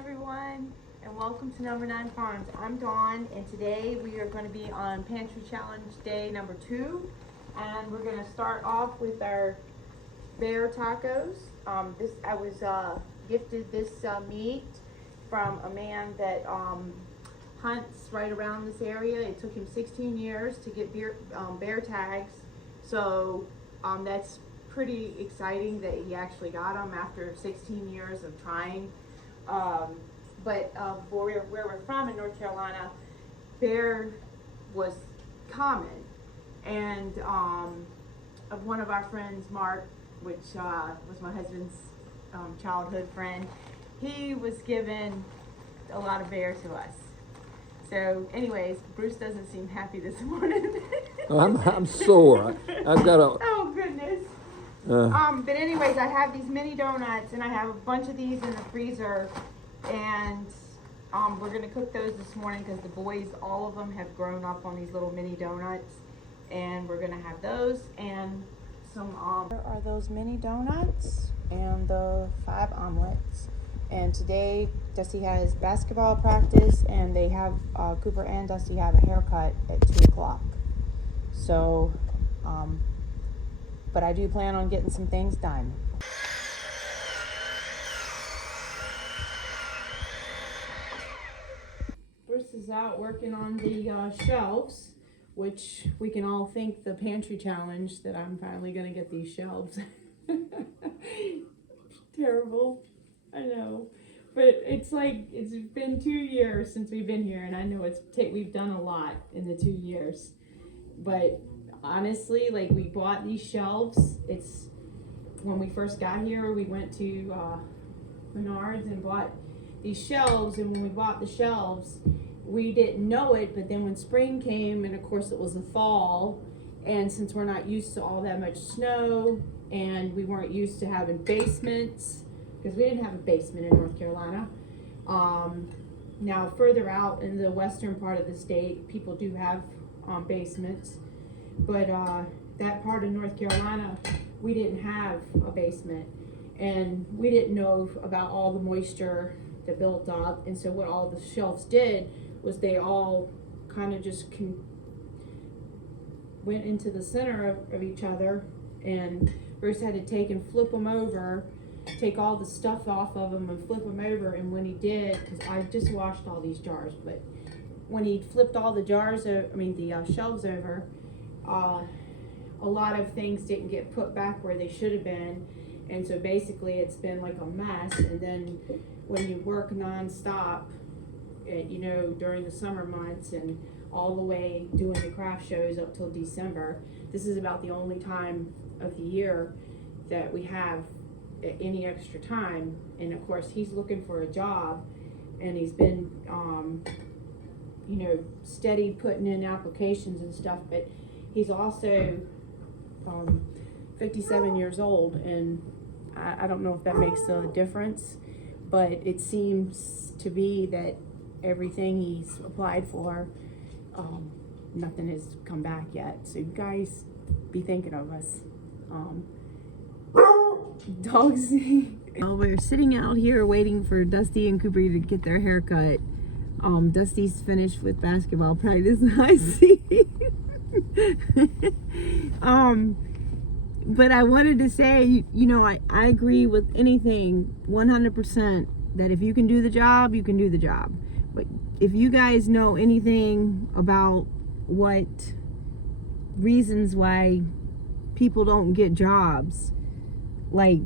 everyone, and welcome to Number 9 Farms. I'm Dawn, and today we are going to be on Pantry Challenge Day number 2, and we're going to start off with our bear tacos. I was gifted this meat from a man that hunts right around this area. It took him 16 years to get bear tags, so that's pretty exciting that he actually got them after 16 years of trying. But where we're from in North Carolina, bear was common, and one of our friends, Mark, which was my husband's childhood friend, he was given a lot of bear to us. So anyways, Bruce doesn't seem happy this morning. I'm sore. I've got a... Oh goodness. But anyways, I have these mini donuts, and I have a bunch of these in the freezer, and we're gonna cook those this morning because the boys, all of them, have grown up on these little mini donuts, and we're gonna have those and some There are those mini donuts and the 5 omelets. And today Dusty has basketball practice, and they have Cooper and Dusty have a haircut at 2 o'clock. So but I do plan on getting some things done. Bruce is out working on the shelves, which we can all thank the Pantry Challenge that I'm finally gonna get these shelves. Terrible, I know, but it's like it's been 2 years since we've been here, and I know we've done a lot in the 2 years, but honestly, like, we bought these shelves. It's when we first got here, we went to Menards and bought these shelves, and when we bought the shelves, we didn't know it, but then when spring came, and of course it was the fall, and since we're not used to all that much snow, and we weren't used to having basements, because we didn't have a basement in North Carolina. Now further out in the western part of the state, people do have basements. But that part of North Carolina, we didn't have a basement, and we didn't know about all the moisture that built up. And so what all the shelves did was they all kind of just went into the center of each other, and Bruce had to take and flip them over, take all the stuff off of them and flip them over. And when he did, because I just washed all these jars, but when he flipped all the shelves over, a lot of things didn't get put back where they should have been, and so basically it's been like a mess. And then when you work non-stop, during the summer months and all the way doing the craft shows up till December, this is about the only time of the year that we have any extra time. And of course he's looking for a job, and he's been steady putting in applications and stuff, but he's also 57 years old, and I don't know if that makes a difference, but it seems to be that everything he's applied for, nothing has come back yet. So you guys be thinking of us. Dogs. Well, we're sitting out here waiting for Dusty and Cooper to get their hair cut. Dusty's finished with basketball practice, I see. But I wanted to say, I agree with anything 100%, that if you can do the job, you can do the job. But if you guys know anything about what reasons why people don't get jobs, like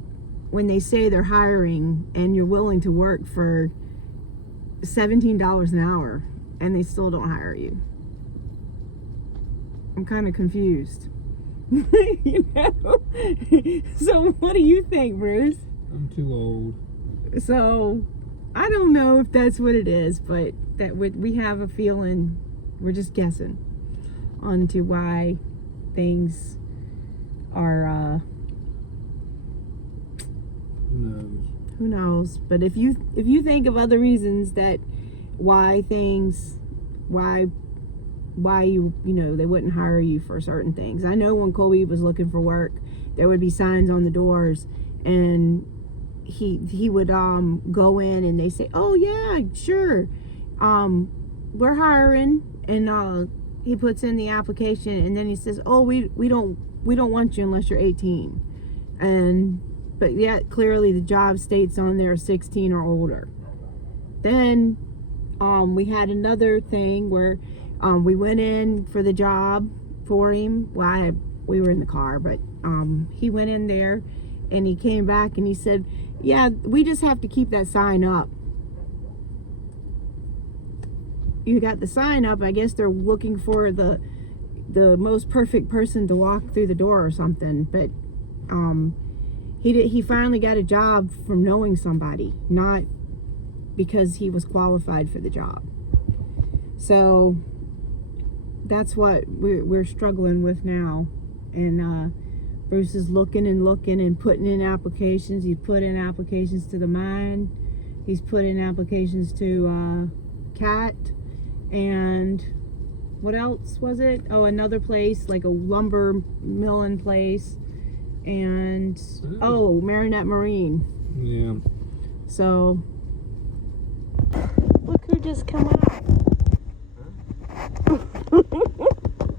when they say they're hiring and you're willing to work for $17 an hour and they still don't hire you, I'm kind of confused. So what do you think, Bruce? I'm too old. So I don't know if that's what it is, but that we have a feeling, we're just guessing onto why things are who knows. But if you think of other reasons that why they wouldn't hire you for certain things. I know when Colby was looking for work, there would be signs on the doors, and he would go in and they say, oh yeah, sure, we're hiring, and he puts in the application, and then he says, oh, we don't want you unless you're 18, but yet clearly the job states on there 16 or older. Then we had another thing where we went in for the job for him. Well, we were in the car, but he went in there and he came back and he said, yeah, we just have to keep that sign up. You got the sign up. I guess they're looking for the most perfect person to walk through the door or something. But he finally got a job from knowing somebody, not because he was qualified for the job. So that's what we're struggling with now. And Bruce is looking and putting in applications. He's put in applications to the mine. He's put in applications to CAT. And what else was it? Oh, another place, like a lumber milling place. And, oh, Marinette Marine. Yeah. So, look who just come out.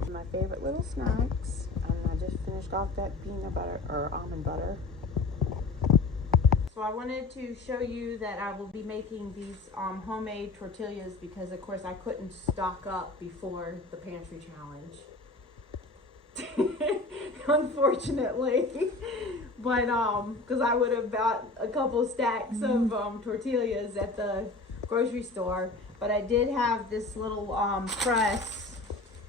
My favorite little snacks. And I just finished off that peanut butter or almond butter. So I wanted to show you that I will be making these homemade tortillas because of course I couldn't stock up before the Pantry challenge. Unfortunately. But because I would have bought a couple stacks of tortillas at the grocery store. But I did have this little press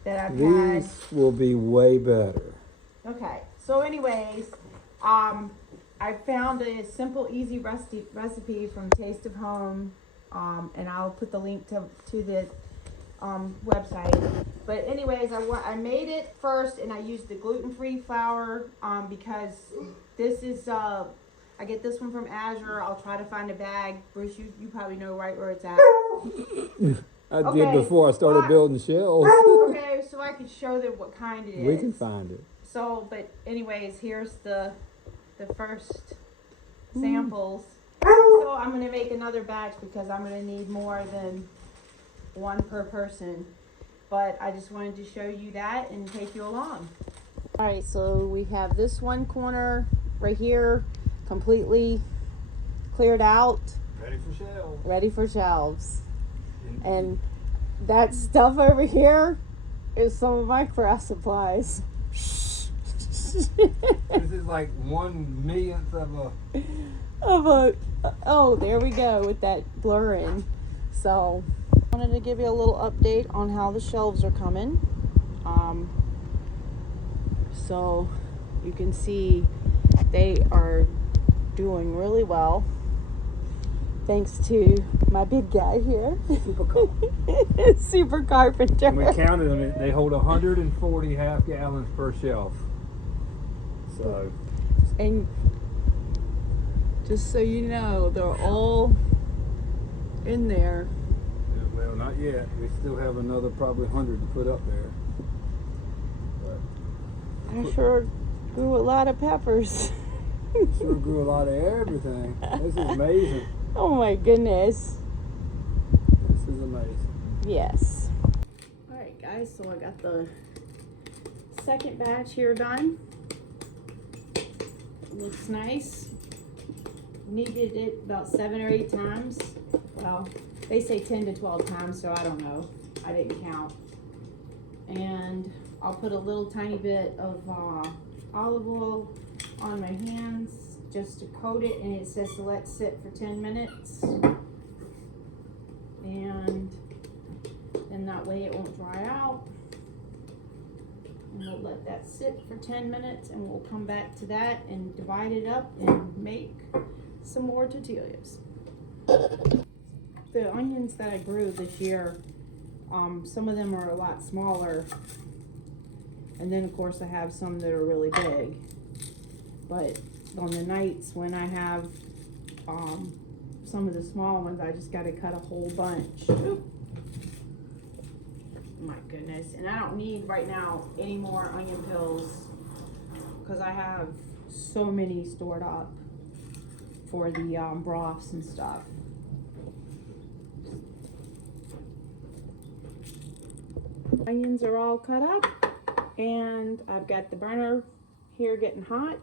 that I've had. These will be way better. Okay, so anyways, I found a simple, easy recipe from Taste of Home, and I'll put the link to the website. But anyways, I made it first, and I used the gluten-free flour because this is I get this one from Azure. I'll try to find a bag. Bruce, you probably know right where it's at. I did before I started building shelves. Okay, so I could show them what kind it is. We can find it. So, but anyways, here's the first samples. So I'm going to make another batch because I'm going to need more than one per person. But I just wanted to show you that and take you along. All right, so we have this one corner right here completely cleared out. Ready for shelves. Ready for shelves. And that stuff over here is some of my craft supplies. This is like 1/1,000,000th of a... Oh, there we go with that blurring. So, I wanted to give you a little update on how the shelves are coming. So, you can see they are doing really well. Thanks to my big guy here. Super carpenter. And we counted them. They hold 140 half gallons per shelf. So. And just so you know, they're all in there. Well, not yet. We still have another probably 100 to put up there. But I sure grew a lot of peppers. Sure grew a lot of everything. This is amazing. Oh my goodness. This is amazing. Yes. Alright guys, so I got the second batch here done. Looks nice. Kneaded it about 7 or 8 times. Well, they say 10 to 12 times, so I don't know. I didn't count. And I'll put a little tiny bit of olive oil on my hands just to coat it, and it says to let sit for 10 minutes. And then that way it won't dry out. And we'll let that sit for 10 minutes and we'll come back to that and divide it up and make some more tortillas. The onions that I grew this year, some of them are a lot smaller, and then of course I have some that are really big. But on the nights when I have some of the small ones, I just got to cut a whole bunch. Oop. My goodness. And I don't need right now any more onion pills because I have so many stored up for the broths and stuff. Onions are all cut up, and I've got the burner here getting hot,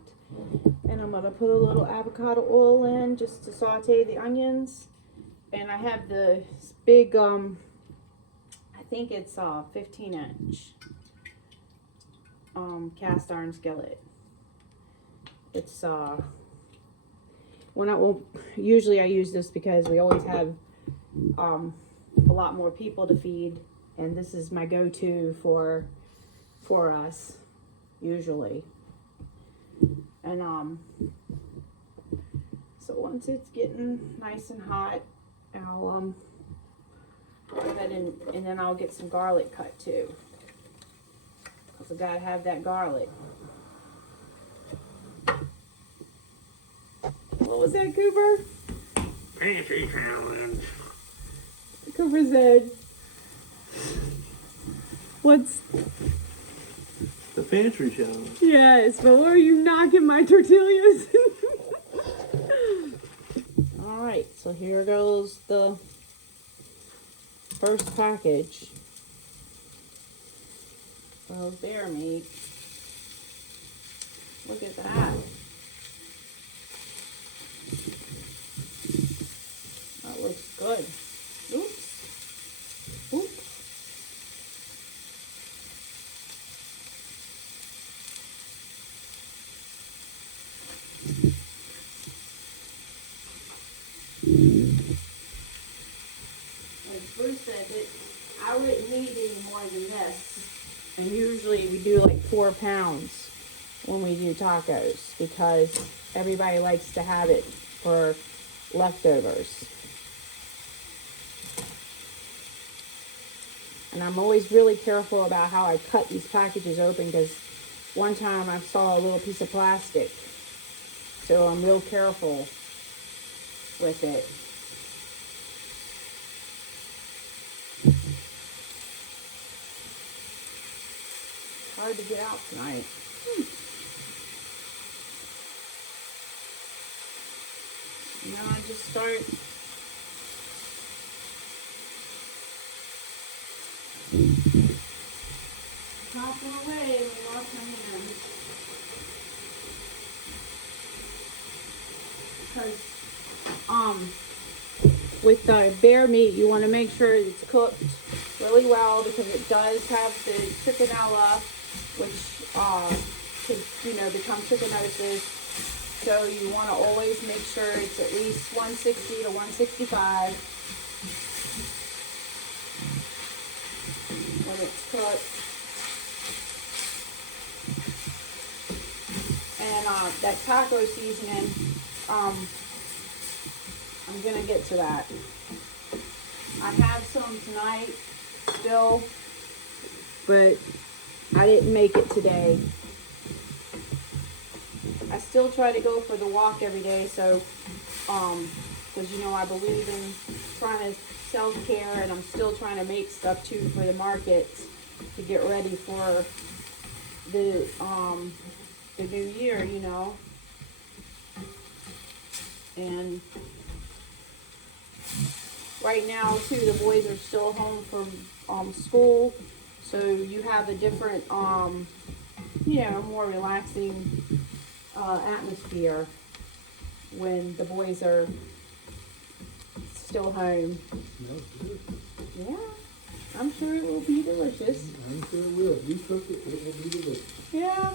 and I'm gonna put a little avocado oil in just to saute the onions. And I have the big I think it's 15-inch cast iron skillet. It's usually I use this because we always have a lot more people to feed, and this is my go-to for us usually. And so once it's getting nice and hot, I'll go ahead and then I'll get some garlic cut too, because I gotta have that garlic. What was that, Cooper? Pantry challenge. Cooper said, what's The pantry challenge. yes, but why are you knocking my tortillas? Alright, so here goes the first package of bear meat. Look at that. That looks good. Oops. Oops. Like Bruce said, I wouldn't need any more than this. And usually we do like 4 pounds when we do tacos, because everybody likes to have it for leftovers. And I'm always really careful about how I cut these packages open, because one time I saw a little piece of plastic. So I'm real careful with it. Hard to get out tonight. Now I just start chopping away and wash my hands. Because with the bear meat, you want to make sure it's cooked really well, because it does have the trichinella, which could become trichinosis. So you want to always make sure it's at least 160 to 165 when it's cooked. And that taco seasoning, I'm going to get to that. I have some tonight still, but I didn't make it today. I still try to go for the walk every day, so, because I believe in trying to self-care, and I'm still trying to make stuff too for the market to get ready for the new year, and right now too, the boys are still home from school, so you have a different, more relaxing atmosphere when the boys are still home. Yeah, I'm sure it will be delicious. I'm sure it will. You cook it, it will be delicious. Yeah.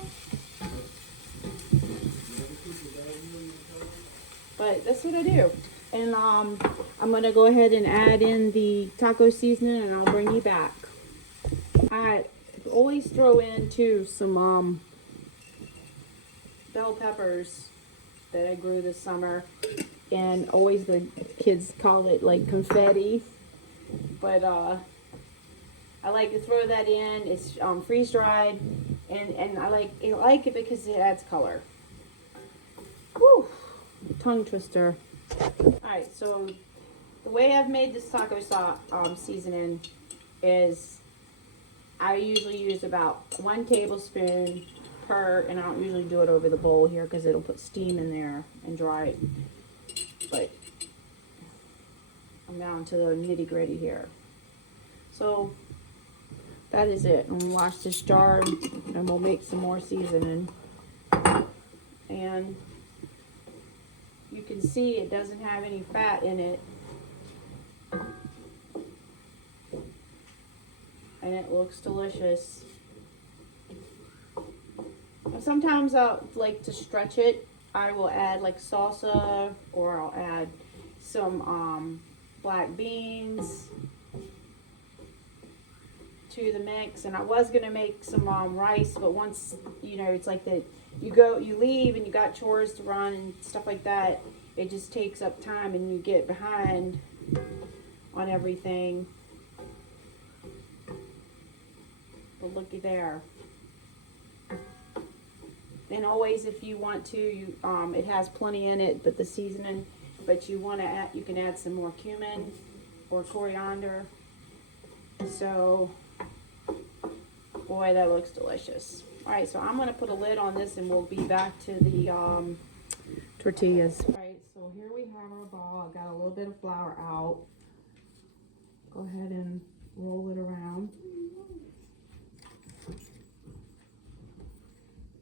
But that's what I do. And I'm gonna go ahead and add in the taco seasoning, and I'll bring you back. I always throw in too some bell peppers that I grew this summer, and always the kids call it like confetti, but I like to throw that in. It's freeze dried, and I like it because it adds color. Whew, tongue twister. Alright, so the way I've made this taco seasoning is I usually use about 1 tablespoon per, and I don't usually do it over the bowl here because it'll put steam in there and dry it. I'm down to the nitty gritty here. So that is it. And we'll wash this jar and we'll make some more seasoning. And you can see it doesn't have any fat in it. And it looks delicious. Sometimes I'll like to stretch it. I will add like salsa, or I'll add some black beans to the mix. And I was gonna make some rice, but once it's like that you leave and you got chores to run and stuff like that, it just takes up time and you get behind on everything. But looky there. And always, if you want to, it has plenty in it, but the seasoning. But you want to add, you can add some more cumin or coriander. So, boy, that looks delicious. All right, so I'm gonna put a lid on this, and we'll be back to the tortillas. All right, so here we have our ball. I got a little bit of flour out. Go ahead and roll it around.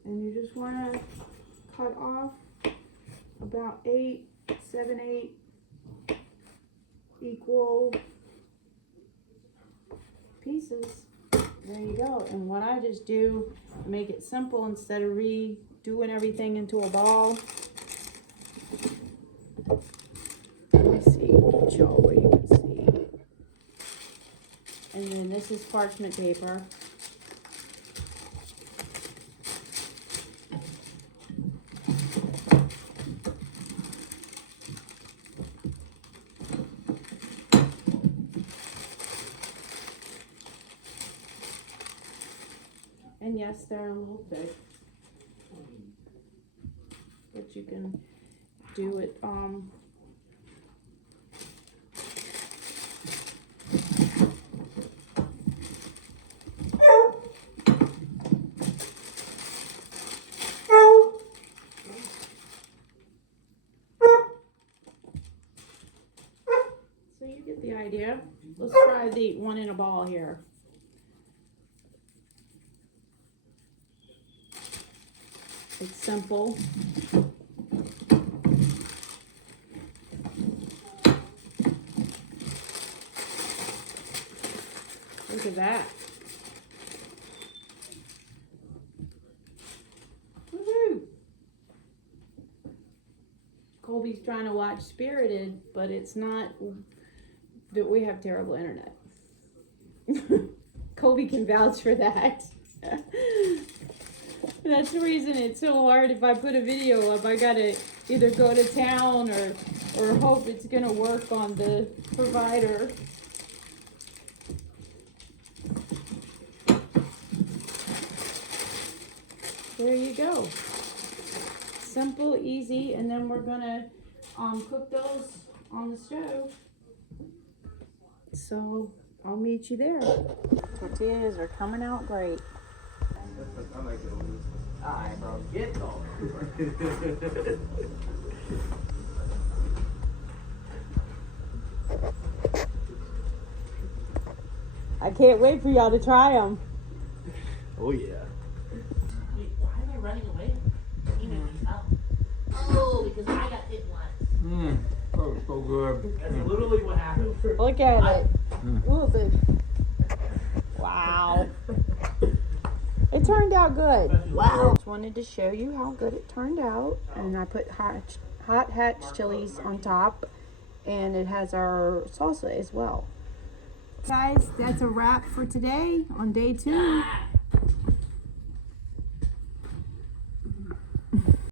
And you just want to cut off about 7, 8 equal pieces. There you go. And what I just do to make it simple, instead of redoing everything into a ball. Let me see, show where you can see. And then this is parchment paper. And yes, they're a little thick, but you can do it. So you get the idea. Let's try the one in a ball here. It's simple. Look at that. Woohoo! Colby's trying to watch Spirited, but it's not, that we have terrible internet. Colby can vouch for that. That's the reason it's so hard. If I put a video up, I gotta either go to town or hope it's gonna work on the provider. There you go. Simple, easy, and then we're gonna cook those on the stove. So I'll meet you there. Tortillas are coming out great. Alright, bro, get going. I can't wait for y'all to try them. Oh yeah. Wait, why am I running away? Oh, because I got hit once. So good. That's literally what happened. Look at it. Look at it. Wow. It turned out good. Wow. Just wanted to show you how good it turned out. And I put hot hatch chilies on top. And it has our salsa as well. Guys, that's a wrap for today on day 2.